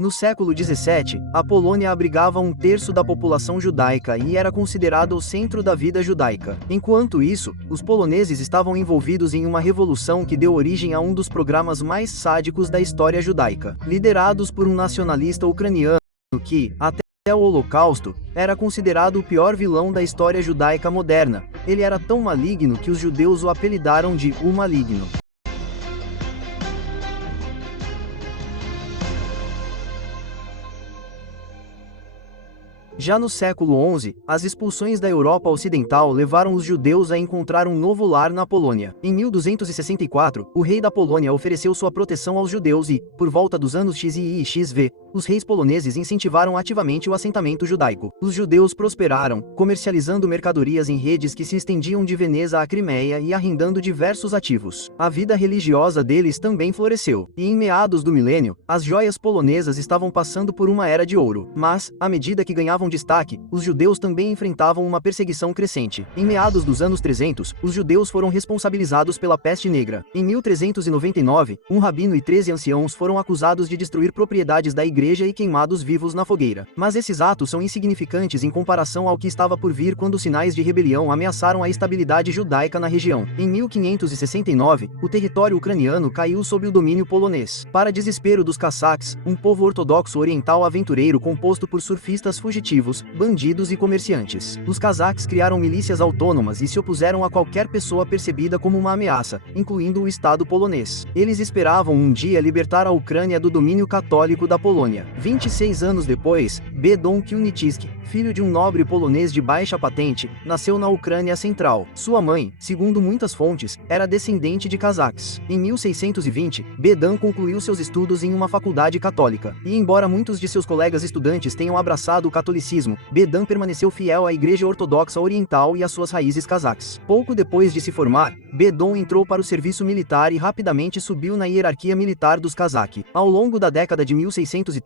No século XVII, a Polônia abrigava um terço da população judaica e era considerada o centro da vida judaica. Enquanto isso, os poloneses estavam envolvidos em uma revolução que deu origem a um dos programas mais sádicos da história judaica. Liderados por um nacionalista ucraniano que, até o Holocausto, era considerado o pior vilão da história judaica moderna. Ele era tão maligno que os judeus o apelidaram de o Maligno. Já no século XI, as expulsões da Europa Ocidental levaram os judeus a encontrar um novo lar na Polônia. Em 1264, o rei da Polônia ofereceu sua proteção aos judeus e, por volta dos anos XI e XV, os reis poloneses incentivaram ativamente o assentamento judaico. Os judeus prosperaram, comercializando mercadorias em redes que se estendiam de Veneza à Crimeia e arrendando diversos ativos. A vida religiosa deles também floresceu, e em meados do milênio, as joias polonesas estavam passando por uma era de ouro. Mas, à medida que ganhavam destaque, os judeus também enfrentavam uma perseguição crescente. Em meados dos anos 300, os judeus foram responsabilizados pela peste negra. Em 1399, um rabino e 13 anciãos foram acusados de destruir propriedades da igreja e queimados vivos na fogueira. Mas esses atos são insignificantes em comparação ao que estava por vir quando sinais de rebelião ameaçaram a estabilidade judaica na região. Em 1569, o território ucraniano caiu sob o domínio polonês. Para desespero dos cazaques, um povo ortodoxo oriental aventureiro composto por surfistas fugitivos, bandidos e comerciantes. Os cazaques criaram milícias autônomas e se opuseram a qualquer pessoa percebida como uma ameaça, incluindo o Estado polonês. Eles esperavam um dia libertar a Ucrânia do domínio católico da Polônia. 26 anos depois, Bedon Khmelnytskyi, filho de um nobre polonês de baixa patente, nasceu na Ucrânia Central. Sua mãe, segundo muitas fontes, era descendente de cazaques. Em 1620, Bedon concluiu seus estudos em uma faculdade católica. E embora muitos de seus colegas estudantes tenham abraçado o catolicismo, Bedon permaneceu fiel à Igreja Ortodoxa Oriental e às suas raízes cazaques. Pouco depois de se formar, Bedon entrou para o serviço militar e rapidamente subiu na hierarquia militar dos cazaques. Ao longo da década de 1630,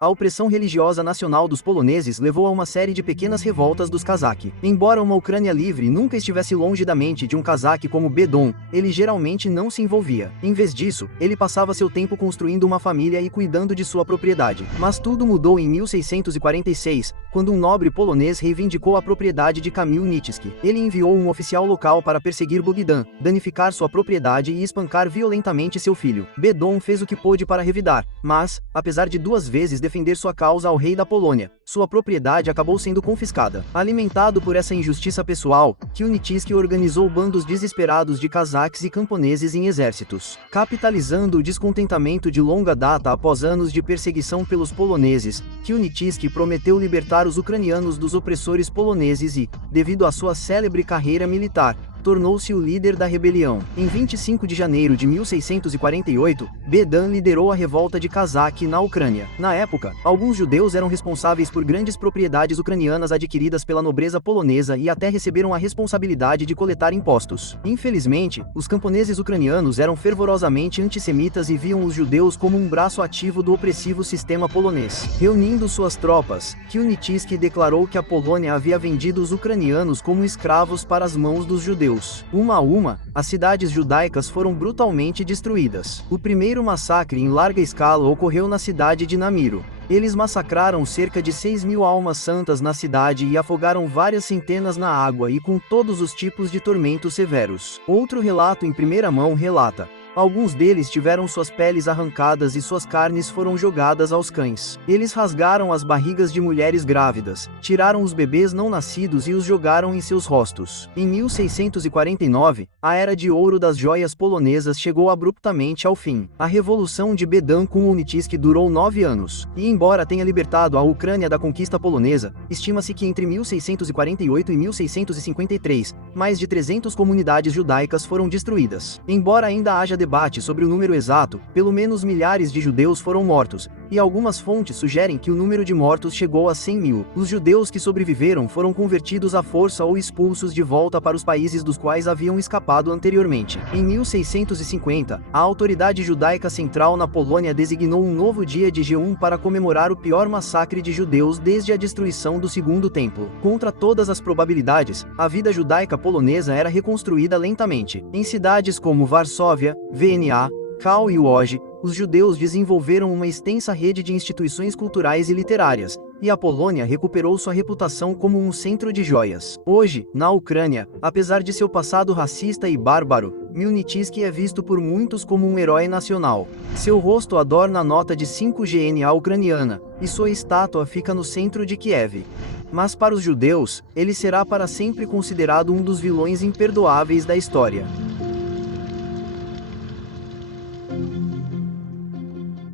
a opressão religiosa nacional dos poloneses levou a uma série de pequenas revoltas dos cazaques. Embora uma Ucrânia livre nunca estivesse longe da mente de um cazaque como Bedon, ele geralmente não se envolvia. Em vez disso, ele passava seu tempo construindo uma família e cuidando de sua propriedade. Mas tudo mudou em 1646, quando um nobre polonês reivindicou a propriedade de Khmelnytskyi. Ele enviou um oficial local para perseguir Bogdan, danificar sua propriedade e espancar violentamente seu filho. Bedon fez o que pôde para revidar, mas, apesar de 2 vezes defender sua causa ao rei da Polônia, sua propriedade acabou sendo confiscada. Alimentado por essa injustiça pessoal, Khmelnytskyi organizou bandos desesperados de cazaques e camponeses em exércitos. Capitalizando o descontentamento de longa data após anos de perseguição pelos poloneses, Khmelnytskyi prometeu libertar os ucranianos dos opressores poloneses e, devido à sua célebre carreira militar, tornou-se o líder da rebelião. Em 25 de janeiro de 1648, Bedon liderou a revolta de Kazakh na Ucrânia. Na época, alguns judeus eram responsáveis por grandes propriedades ucranianas adquiridas pela nobreza polonesa e até receberam a responsabilidade de coletar impostos. Infelizmente, os camponeses ucranianos eram fervorosamente antissemitas e viam os judeus como um braço ativo do opressivo sistema polonês. Reunindo suas tropas, Khmelnytskyi declarou que a Polônia havia vendido os ucranianos como escravos para as mãos dos judeus. Uma a uma, as cidades judaicas foram brutalmente destruídas. O primeiro massacre em larga escala ocorreu na cidade de Namiro. Eles massacraram cerca de 6.000 almas santas na cidade e afogaram várias centenas na água e com todos os tipos de tormentos severos. Outro relato em primeira mão relata: alguns deles tiveram suas peles arrancadas e suas carnes foram jogadas aos cães. Eles rasgaram as barrigas de mulheres grávidas, tiraram os bebês não nascidos e os jogaram em seus rostos. Em 1649, a era de ouro das joias polonesas chegou abruptamente ao fim. A revolução de Bedon Khmelnytskyi durou 9 anos, e embora tenha libertado a Ucrânia da conquista polonesa, estima-se que entre 1648 e 1653, mais de 300 comunidades judaicas foram destruídas. Embora ainda haja debate sobre o número exato, pelo menos milhares de judeus foram mortos, e algumas fontes sugerem que o número de mortos chegou a 100.000. Os judeus que sobreviveram foram convertidos à força ou expulsos de volta para os países dos quais haviam escapado anteriormente. Em 1650, a autoridade judaica central na Polônia designou um novo dia de jejum para comemorar o pior massacre de judeus desde a destruição do Segundo Templo. Contra todas as probabilidades, a vida judaica polonesa era reconstruída lentamente. Em cidades como Varsóvia, VNA, Kał e Łódź, os judeus desenvolveram uma extensa rede de instituições culturais e literárias, e a Polônia recuperou sua reputação como um centro de joias. Hoje, na Ucrânia, apesar de seu passado racista e bárbaro, Khmelnytsky é visto por muitos como um herói nacional. Seu rosto adorna a nota de 5 GNA ucraniana, e sua estátua fica no centro de Kiev. Mas para os judeus, ele será para sempre considerado um dos vilões imperdoáveis da história.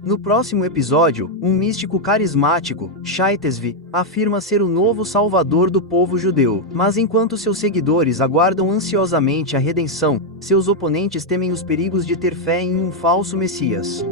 No próximo episódio, um místico carismático, Shaitesvi, afirma ser o novo salvador do povo judeu. Mas enquanto seus seguidores aguardam ansiosamente a redenção, seus oponentes temem os perigos de ter fé em um falso Messias.